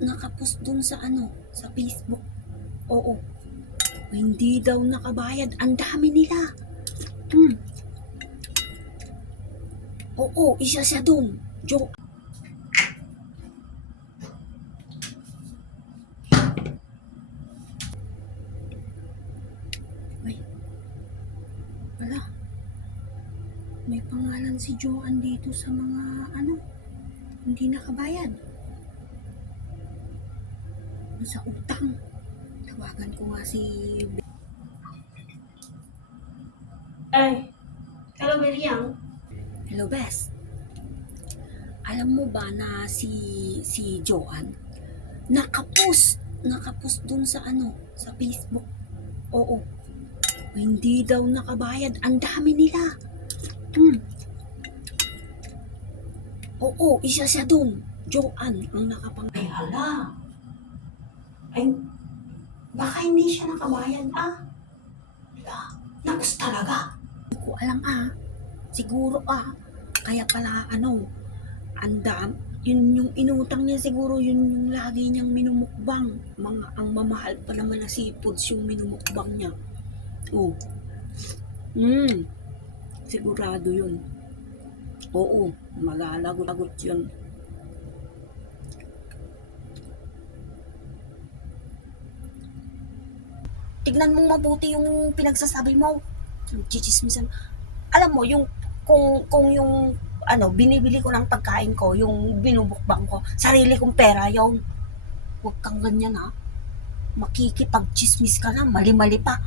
nakapost dun sa ano, sa Facebook. Oo. Hindi daw nakabayad. Ang dami nila. Hmm. Oo, isa siya dun. Jo. Ay. May pangalan si Joanne dito sa mga ano, hindi nakabayad. Sa utang. Tawagan ko nga si... Ay, hello William. Hello, Bes. Alam mo ba na si si Joanne nakapost nakapost dun sa ano sa Facebook. Oo. Hindi daw nakabayad. Ang dami nila. Hmm. Oo, isa siya dun. Joanne ang nakapang... Ay, hala. Ay, baka hindi siya nakabayad ah. Hala, nakus talaga. Hindi ko alam ah. Siguro ah. Kaya pala ano, andam, yun yung inutang niya siguro yun yung lagi niyang minumukbang. Mga ang mamahal pa naman na seafoods yung minumukbang niya. Oh. Hmm. Sigurado yun. Oo, malalagot-lagot yun. Tignan mong mabuti yung pinagsasabi mo. Chichismisan. Alam mo, yung kung kung yung ano, binibili ko ng pagkain ko, yung binubukbang ko, sarili kong pera yon. Huwag kang ganyan ha. Makikipag-chismis ka na, mali-mali pa.